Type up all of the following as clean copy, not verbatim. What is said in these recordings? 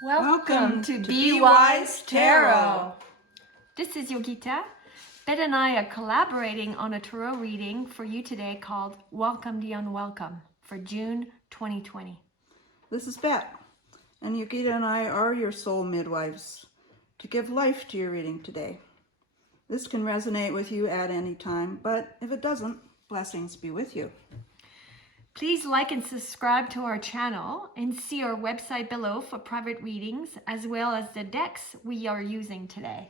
Welcome to Be Wise Tarot. This is Yogita. Bet and I are collaborating on a tarot reading for you today called Welcome the Unwelcome for June 2020. This is Bet, and Yogita and I are your soul midwives to give life to your reading today. This can resonate with you at any time, but if it doesn't, blessings be with you. Please like and subscribe to our channel and see our website below for private readings as well as the decks we are using today.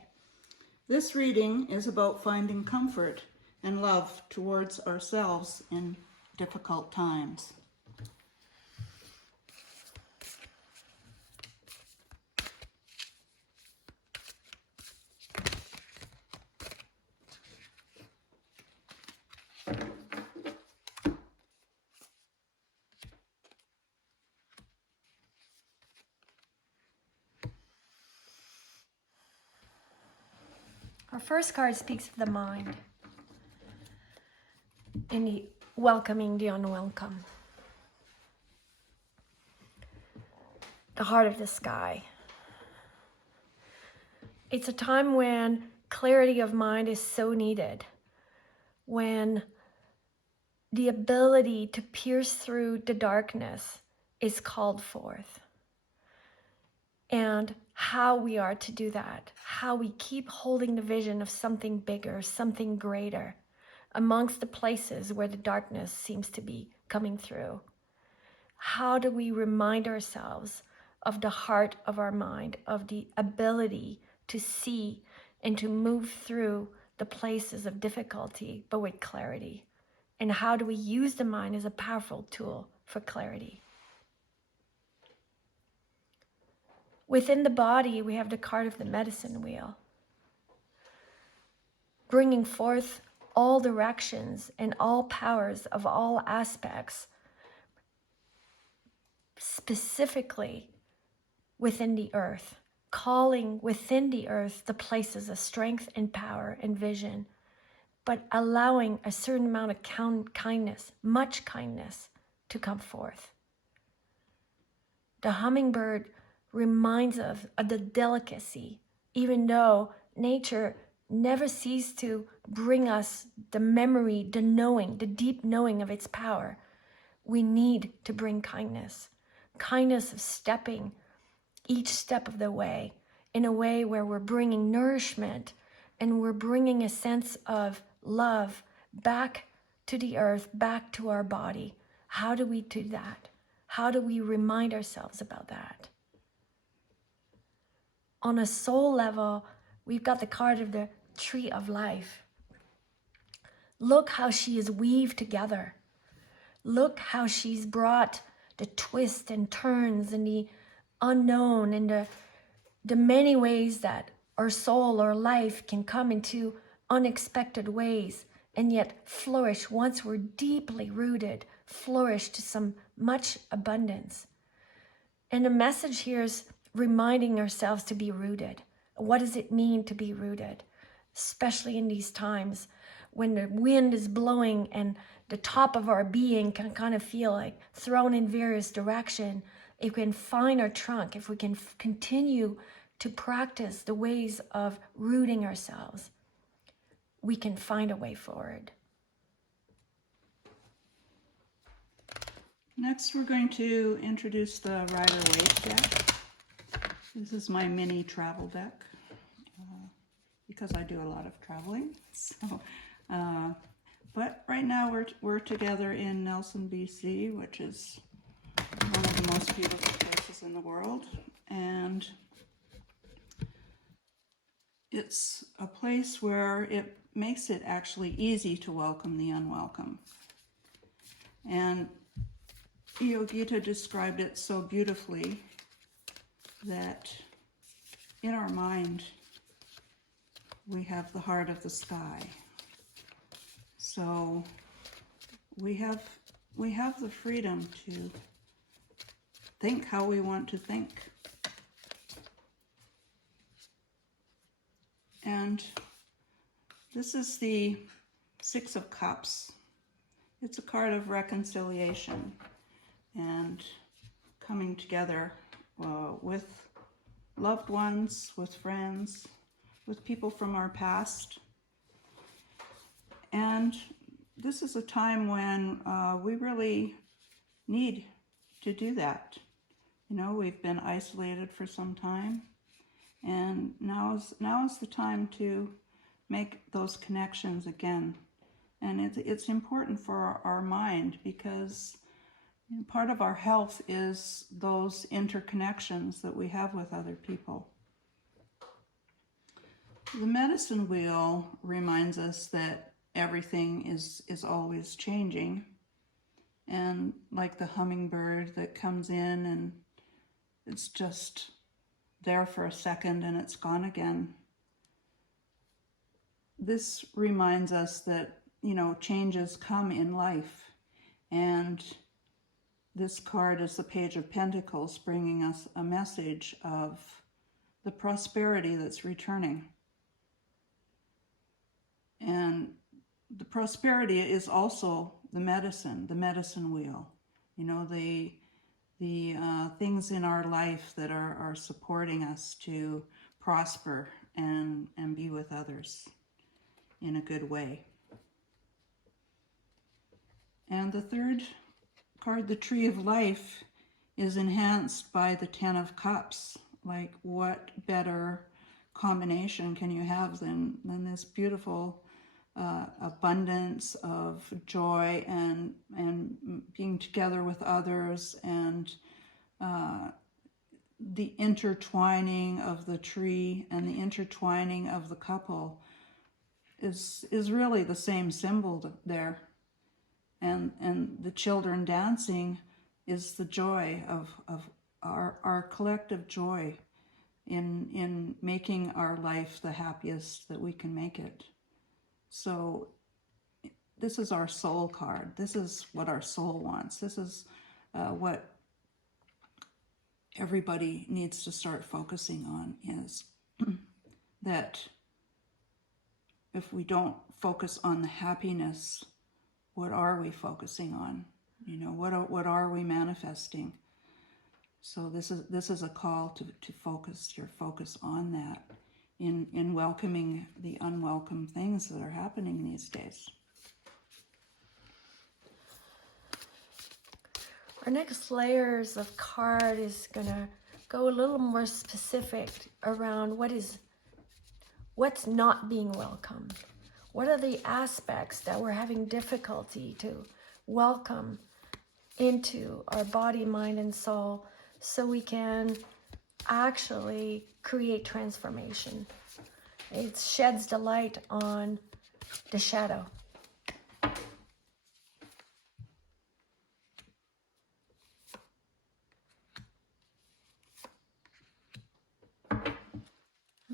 This reading is about finding comfort and love towards ourselves in difficult times. Our first card speaks of the mind and the welcoming the unwelcome. The heart of the sky. It's a time when clarity of mind is so needed, when the ability to pierce through the darkness is called forth. And how we are to do that, how we keep holding the vision of something bigger, something greater, amongst the places where the darkness seems to be coming through. How do we remind ourselves of the heart of our mind, of the ability to see and to move through the places of difficulty, but with clarity? And how do we use the mind as a powerful tool for clarity? Within the body, we have the card of the medicine wheel, bringing forth all directions and all powers of all aspects, specifically within the earth, calling within the earth the places of strength and power and vision, but allowing a certain amount of kindness, much kindness, to come forth. The hummingbird reminds us of the delicacy, even though nature never ceases to bring us the memory, the knowing, the deep knowing of its power. We need to bring kindness. Kindness of stepping each step of the way in a way where we're bringing nourishment and we're bringing a sense of love back to the earth, back to our body. How do we do that? How do we remind ourselves about that? On a soul level, we've got the card of the tree of life. Look how she is weaved together. Look how she's brought the twists and turns and the unknown and the many ways that our soul or life can come into unexpected ways and yet flourish once we're deeply rooted, flourish to some much abundance. And the message here is reminding ourselves to be rooted. What does it mean to be rooted? Especially in these times when the wind is blowing and the top of our being can kind of feel like thrown in various directions. If we can find our trunk, if we can continue to practice the ways of rooting ourselves, we can find a way forward. Next, we're going to introduce the Rider-Waite deck. This is my mini travel deck because I do a lot of traveling. So, but right now we're together in Nelson, BC, which is one of the most beautiful places in the world, and it's a place where it makes it actually easy to welcome the unwelcome. And Yogita described it so beautifully that in our mind we have the heart of the sky. So we have the freedom to think how we want to think. And this is the Six of Cups. It's a card of reconciliation and coming together with loved ones, with friends, with people from our past. And this is a time when we really need to do that. You know, we've been isolated for some time, and now is the time to make those connections again. And it's important for our mind, because part of our health is those interconnections that we have with other people. The medicine wheel reminds us that everything is always changing. And like the hummingbird that comes in and it's just there for a second and it's gone again. This reminds us that, you know, changes come in life. And this card is the Page of Pentacles, bringing us a message of the prosperity that's returning. And the prosperity is also the medicine wheel. You know, the things in our life that are supporting us to prosper and be with others in a good way. And the third card, the Tree of Life, is enhanced by the Ten of Cups. Like, what better combination can you have than this beautiful abundance of joy and being together with others, and the intertwining of the tree and the intertwining of the couple is really the same symbol there. And the children dancing is the joy of our collective joy in making our life the happiest that we can make it. So this is our soul card. This is what our soul wants. This is what everybody needs to start focusing on, is that if we don't focus on the happiness, what are we focusing on? You know, what are we manifesting? So this is a call to focus your focus on that in welcoming the unwelcome things that are happening these days. Our next layers of card is gonna go a little more specific around what's not being welcomed. What are the aspects that we're having difficulty to welcome into our body, mind, and soul, so we can actually create transformation. It sheds the light on the shadow.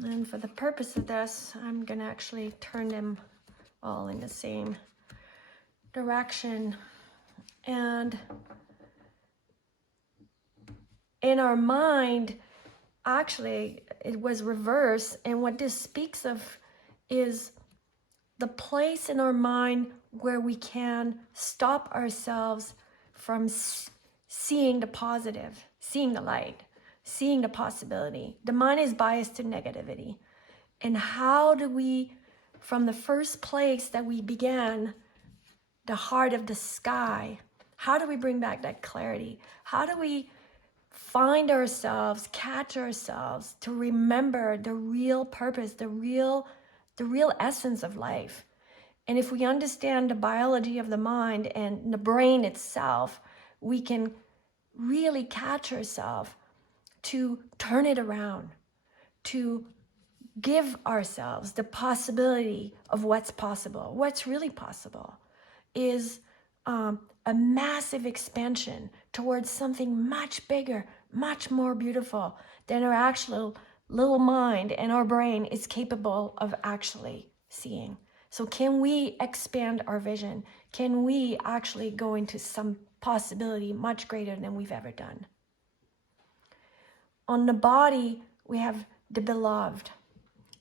And for the purpose of this, I'm going to actually turn them all in the same direction. And in our mind, actually, it was reversed. And what this speaks of is the place in our mind where we can stop ourselves from seeing the positive, seeing the light, seeing the possibility. The mind is biased to negativity. And how do we, from the first place that we began, the heart of the sky, how do we bring back that clarity? How do we find ourselves, catch ourselves to remember the real purpose, the real essence of life? And if we understand the biology of the mind and the brain itself, we can really catch ourselves to turn it around, to give ourselves the possibility of what's possible. What's really possible is a massive expansion towards something much bigger, much more beautiful than our actual little mind and our brain is capable of actually seeing. So can we expand our vision? Can we actually go into some possibility much greater than we've ever done? On the body, we have the beloved,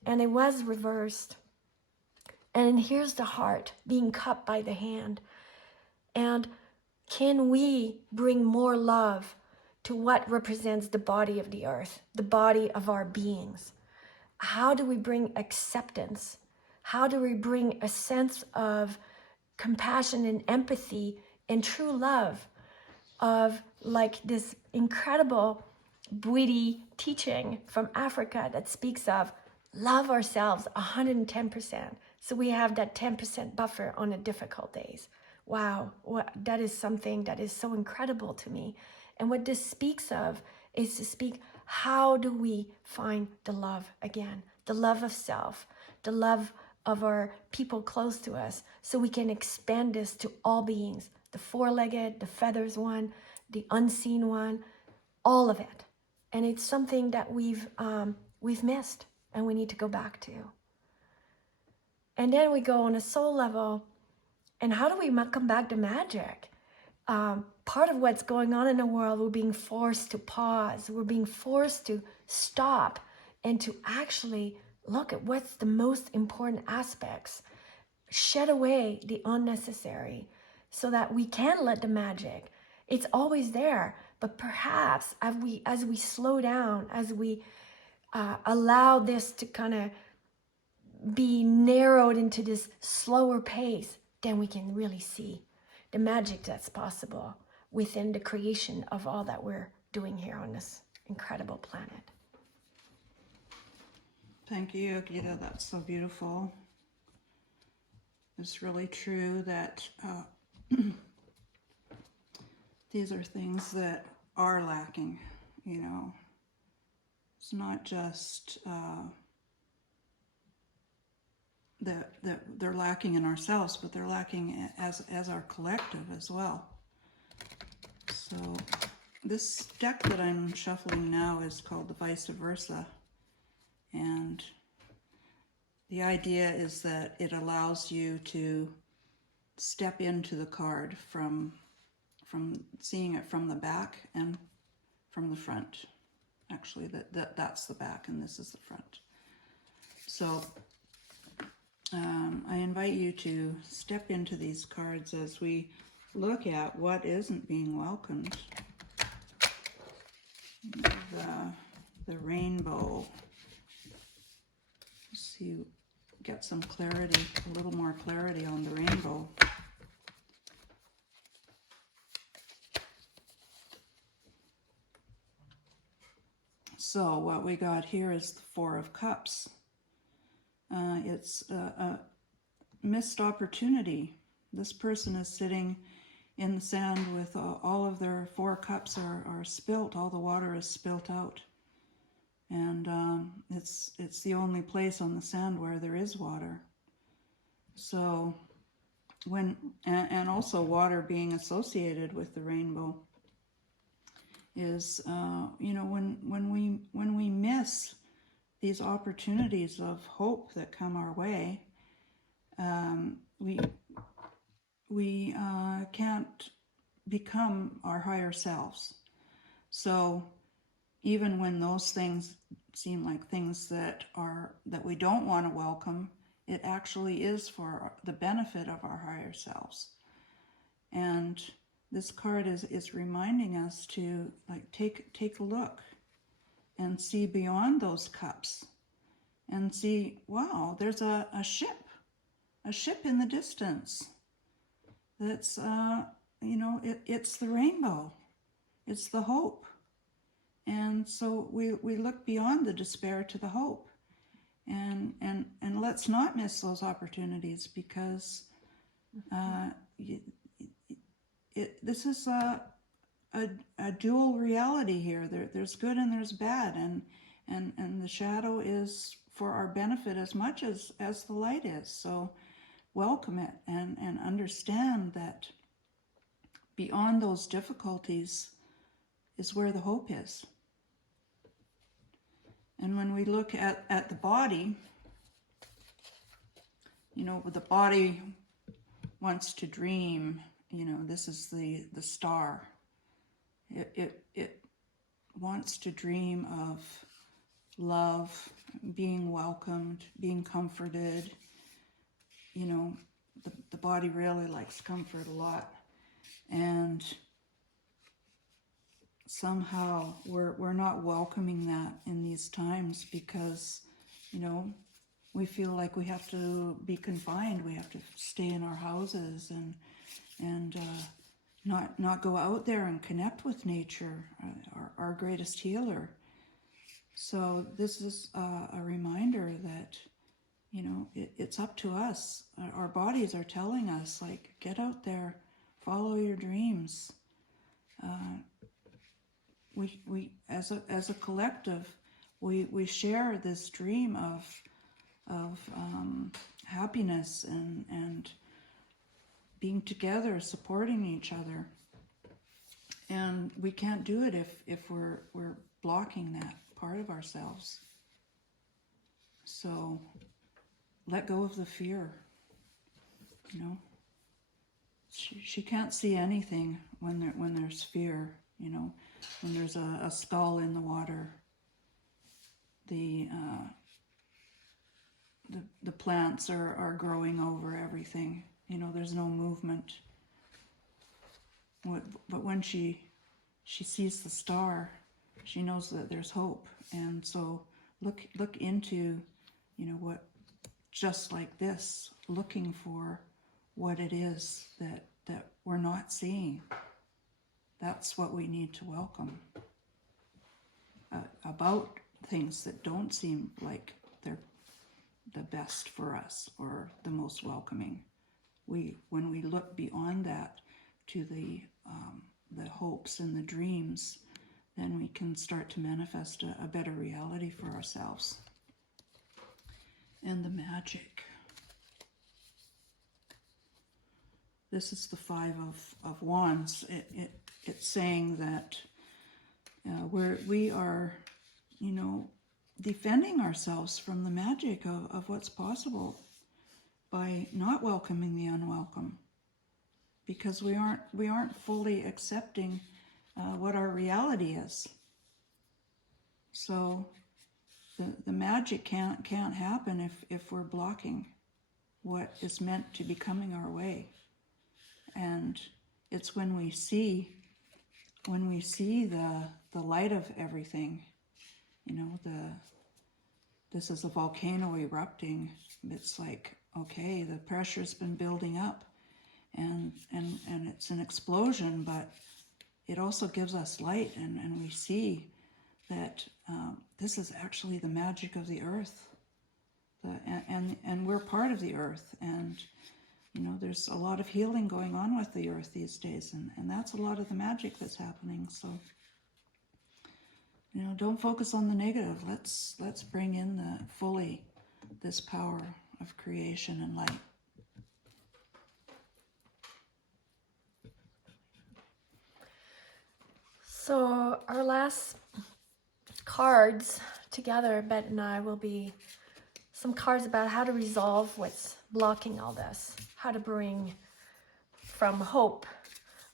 and it was reversed. And here's the heart being cut by the hand. And can we bring more love to what represents the body of the earth, the body of our beings. How do we bring acceptance? How do we bring a sense of compassion and empathy and true love, of like this incredible Bwiti teaching from Africa that speaks of love ourselves 110%. So we have that 10% buffer on the difficult days. Wow, that is something that is so incredible to me. And what this speaks of is to speak, how do we find the love again? The love of self, the love of our people close to us, so we can expand this to all beings, the four-legged, the feathers one, the unseen one, all of it. And it's something that we've missed and we need to go back to. And then we go on a soul level, and how do we come back to magic? Part of what's going on in the world, we're being forced to pause. We're being forced to stop and to actually look at what's the most important aspects. Shed away the unnecessary so that we can let the magic. It's always there, but perhaps as we slow down, as we allow this to kind of be narrowed into this slower pace, then we can really see the magic that's possible within the creation of all that we're doing here on this incredible planet. Thank you, Gita. That's so beautiful. It's really true that these are things that are lacking, you know. It's not just that they're lacking in ourselves, but they're lacking as our collective as well. So this deck that I'm shuffling now is called the Vice Versa, and the idea is that it allows you to step into the card from seeing it from the back and from the front. Actually, that's the back and this is the front. So I invite you to step into these cards as we look at what isn't being welcomed. The rainbow. See, get some clarity, a little more clarity on the rainbow. So what we got here is the Four of Cups. It's a missed opportunity. This person is sitting in the sand with all of their 4 cups are spilt. All the water is spilt out. And it's the only place on the sand where there is water. So and also water being associated with the rainbow is you know, when we miss these opportunities of hope that come our way, we can't become our higher selves. So even when those things seem like things that we don't want to welcome, it actually is for the benefit of our higher selves. And this card is reminding us to like take a look and see beyond those cups and see, wow, there's a ship in the distance. That's you know, it's the rainbow, it's the hope. And so we look beyond the despair to the hope, and let's not miss those opportunities, because this is a dual reality here. There's good and there's bad, and the shadow is for our benefit as much as the light is. So welcome it and understand that beyond those difficulties is where the hope is. And when we look at the body, you know, the body wants to dream. You know, this is the star. It wants to dream of love, being welcomed, being comforted. You know, the body really likes comfort a lot. And somehow we're not welcoming that in these times because, you know, we feel like we have to be confined. We have to stay in our houses and not go out there and connect with nature, our greatest healer. So this is a reminder that, you know, it's up to us. Our bodies are telling us, like, get out there, follow your dreams. We as a collective, we share this dream of happiness and being together, supporting each other. And we can't do it if we're blocking that part of ourselves. So let go of the fear. You know, she can't see anything when there's fear. You know, when there's a skull in the water, the plants are growing over everything. You know, there's no movement. But when she sees the star, she knows that there's hope. And so look into, you know, what, just like this, looking for what it is that we're not seeing. That's what we need to welcome. About things that don't seem like they're the best for us or the most welcoming. When we look beyond that to the hopes and the dreams, then we can start to manifest a better reality for ourselves. And the magic. This is the Five of Wands. It's saying that we are, you know, defending ourselves from the magic of what's possible by not welcoming the unwelcome, because we aren't fully accepting what our reality is. So the magic can't happen if we're blocking what is meant to be coming our way. And it's when we see the light of everything, you know, this is a volcano erupting. It's like, okay, the pressure's been building up and it's an explosion, but it also gives us light, and we see that this is actually the magic of the earth. And we're part of the earth, and you know, there's a lot of healing going on with the earth these days, and that's a lot of the magic that's happening. So, you know, don't focus on the negative. Let's bring in fully this power of creation and light. So our last cards together, Bet and I, will be some cards about how to resolve what's blocking all this, how to bring from hope.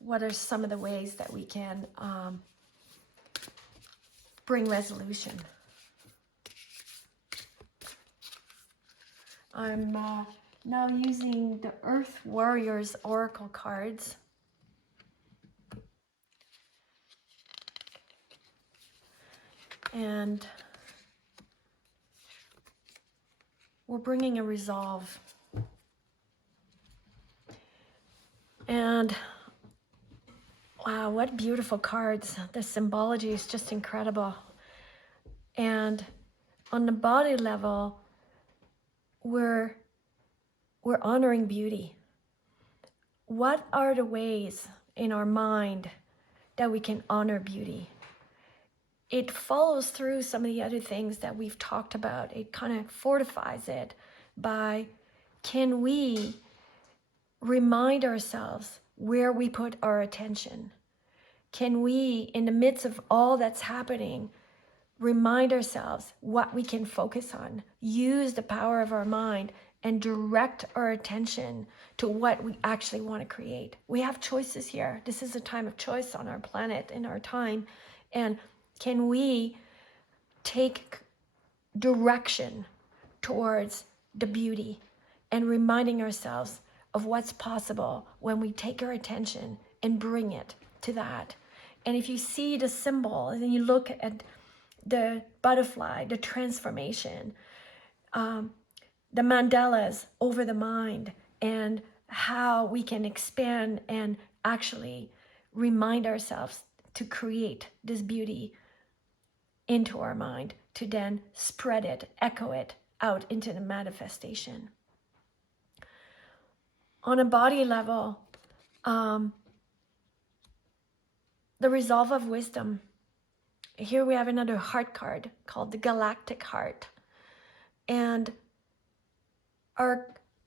What are some of the ways that we can bring resolution? I'm now using the Earth Warriors Oracle cards. And we're bringing a resolve. And wow, what beautiful cards. The symbology is just incredible. And on the body level, we're honoring beauty. What are the ways in our mind that we can honor beauty? It follows through some of the other things that we've talked about. It kind of fortifies it by, can we remind ourselves where we put our attention? Can we, in the midst of all that's happening, remind ourselves what we can focus on, use the power of our mind and direct our attention to what we actually want to create? We have choices here. This is a time of choice on our planet, in our time. And can we take direction towards the beauty and reminding ourselves of what's possible when we take our attention and bring it to that? And if you see the symbol and then you look at the butterfly, the transformation, the mandalas over the mind, and how we can expand and actually remind ourselves to create this beauty into our mind, to then spread it, echo it out into the manifestation. On a body level, the resolve of wisdom. Here we have another heart card called the galactic heart. And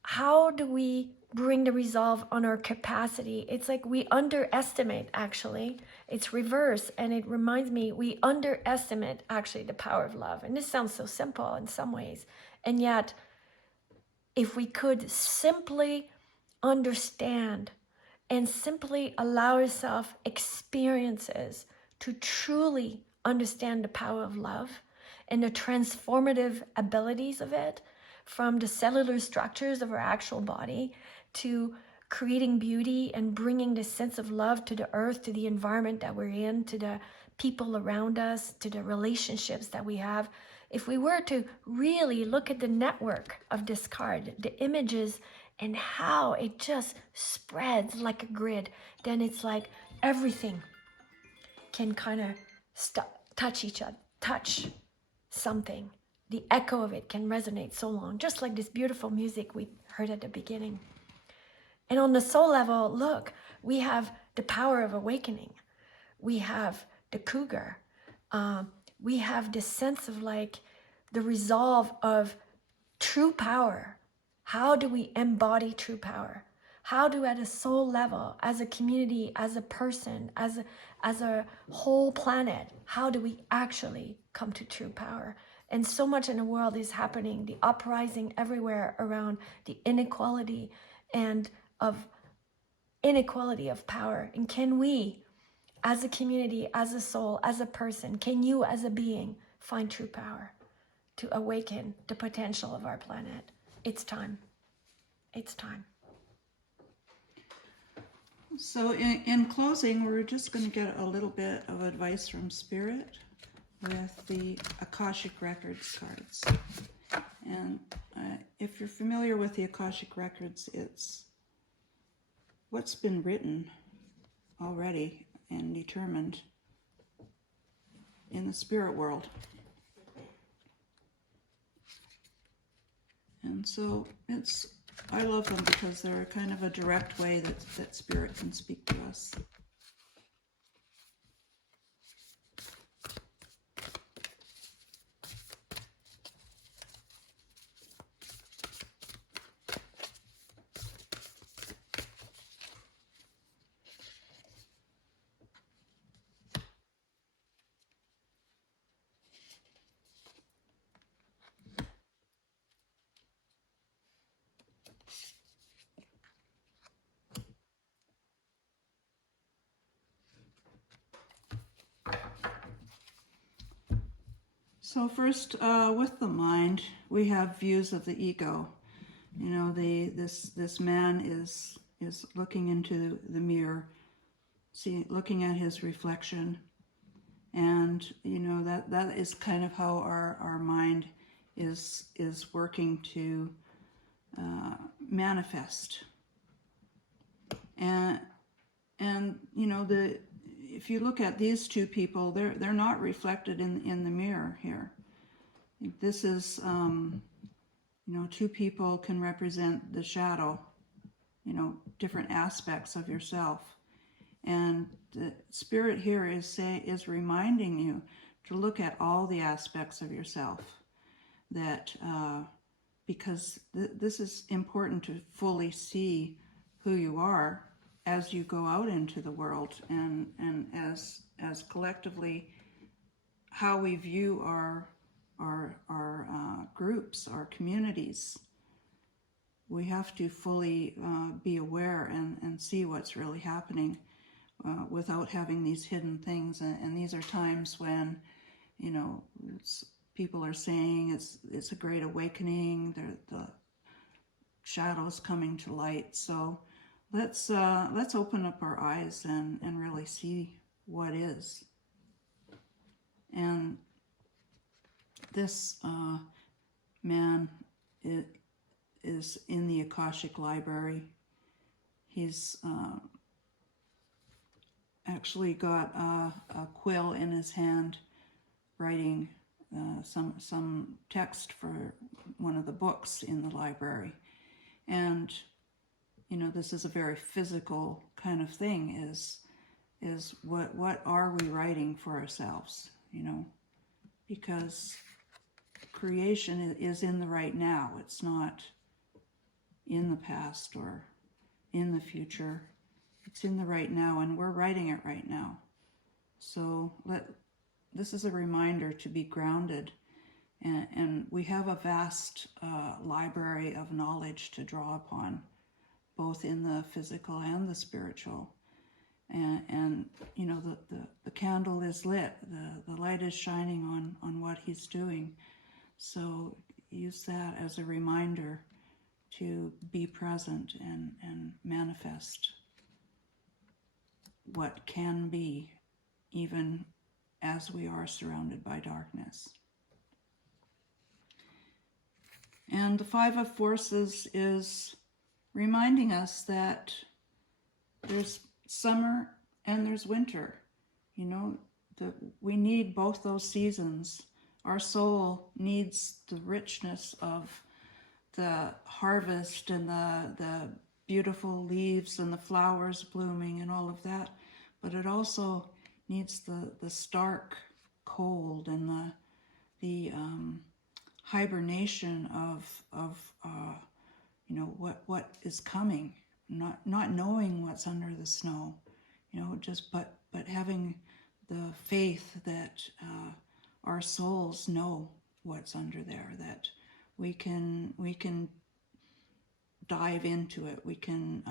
how do we bring the resolve on our capacity? It's like we underestimate, actually. It's reverse, and it reminds me, we underestimate actually the power of love. And this sounds so simple in some ways. And yet, if we could simply understand and simply allow ourselves experiences to truly understand the power of love and the transformative abilities of it, from the cellular structures of our actual body to creating beauty and bringing the sense of love to the earth, to the environment that we're in, to the people around us, to the relationships that we have. If we were to really look at the network of this card, the images and how it just spreads like a grid, then it's like everything can kind of touch each other, touch something. The echo of it can resonate so long, just like this beautiful music we heard at the beginning. And on the soul level, look, we have the power of awakening. We have the cougar. We have this sense of like the resolve of true power. How do we embody true power? How do, at a soul level, as a community, as a person, as a whole planet, how do we actually come to true power? And so much in the world is happening, the uprising everywhere around the inequality and of inequality of power. And can we, as a community, as a soul, as a person, can you as a being find true power to awaken the potential of our planet? It's time. It's time. So in closing, we're just going to get a little bit of advice from Spirit with the Akashic Records cards. And if you're familiar with the Akashic Records, it's what's been written already and determined in the spirit world. And so I love them because they're kind of a direct way that Spirit can speak to us. So first, with the mind, we have views of the ego. You know, this man is looking into the mirror, looking at his reflection, and you know that is kind of how our mind is working to manifest. And you know, if you look at these two people, they're not reflected in the mirror here. This is you know, two people can represent the shadow, you know, different aspects of yourself. And the Spirit here is reminding you to look at all the aspects of yourself, that because this is important to fully see who you are as you go out into the world, and as collectively how we view our groups, our communities. We have to fully be aware and see what's really happening without having these hidden things. And these are times when, you know, people are saying it's a great awakening. The shadows coming to light. So let's open up our eyes and really see what is. And this man is in the Akashic Library. He's actually got a quill in his hand, writing some text for one of the books in the library. And this is a very physical kind of thing, is what are we writing for ourselves, because creation is in the right now. It's not in the past or in the future. It's in the right now, and we're writing it right now. So this is a reminder to be grounded, and we have a vast library of knowledge to draw upon, both in the physical and the spiritual. And the candle is lit, the light is shining on what he's doing. So use that as a reminder to be present and manifest what can be, even as we are surrounded by darkness. And the Five of Forces is reminding us that there's summer and there's winter. That we need both those seasons. Our soul needs the richness of the harvest and the beautiful leaves and the flowers blooming and all of that, but it also needs the stark cold and the hibernation of what is coming, not knowing what's under the snow, but having the faith that our souls know what's under there, that we can dive into it, we can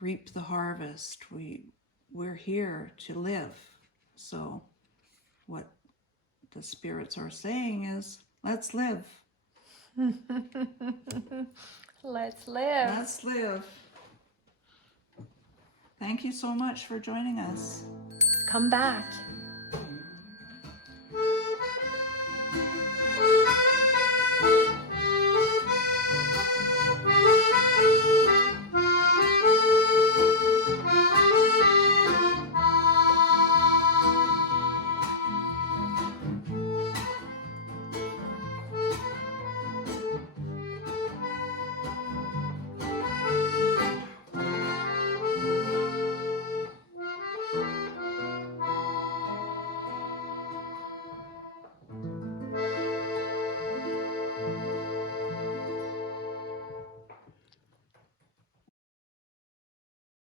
reap the harvest. We're here to live. So what the spirits are saying is, let's live. Let's live. Let's live. Thank you so much for joining us. Come back.